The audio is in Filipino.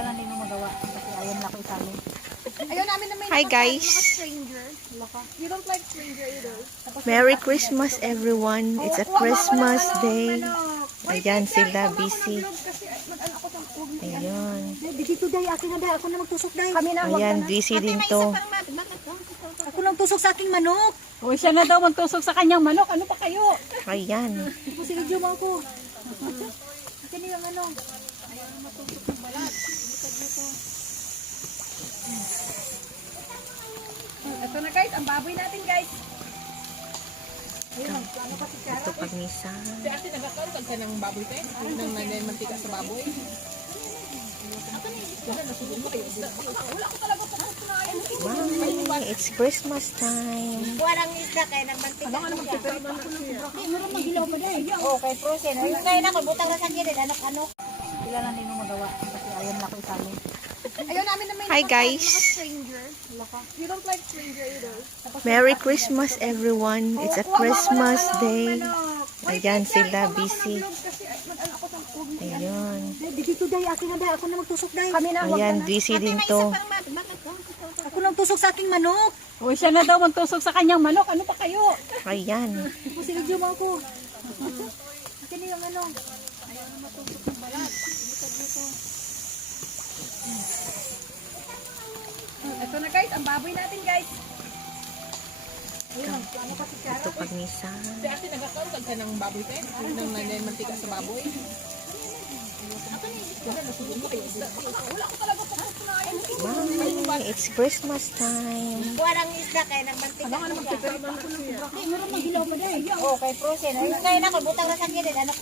Wala na din mo magawa kasi ayun lang ako isali. Ayaw namin na may Hi guys! stranger. You don't like stranger either. Merry Christmas everyone! It's a Christmas day. Ayan sila, busy. Ayun. Dito day, akin na day. Ako na magtusok day. Kami na. Ayan, busy din to. Ako na magtusok sa aking manok. O siya na daw magtusok sa kanyang manok. Ano pa kayo? Ayan. Ako si Idyo mo ako. Akin yung ano. Ayaw na matusok ng balat. Ito na guys, ang baboy natin guys. Ito pagmisa. Si ate nagkakaroon ka ng baboy tayo. Nang mantika sa baboy. Wow, it's Christmas time. Buwarang isda kaya nagmantika. Ano magtipa? Meron magilaw pa day. Okay, frozen. Ayun kaya na ko butang na sa gilid. Ano? Wala na din mo magawa kasi ayun lang ako isali. Ayaw namin na may Hi guys! stranger. You don't like stranger either. Merry Christmas everyone! It's a Christmas day. Ayan sila, busy. Ayun. Dito day, akin na day. Ako na magtusok day. Kami na. Ayan, busy din to. Ako na magtusok sa aking manok. O siya na daw magtusok sa kanyang manok. Ano pa kayo? Ayan. Ako si Idyo mo ako. Akin yung ano. Ayaw na matusok ng balat. Ito na guys, ang baboy natin guys. Ito pagmisa. Si ate nagkakaroon ka ng baboy tayo. Nang mantika sa baboy. Wow, it's Christmas time. Buwarang isda kaya nagmantika. Ano magtipa? Meron magilaw pa day. Okay, frozen. Ayun kaya na ko butang na sa gilid. Ano?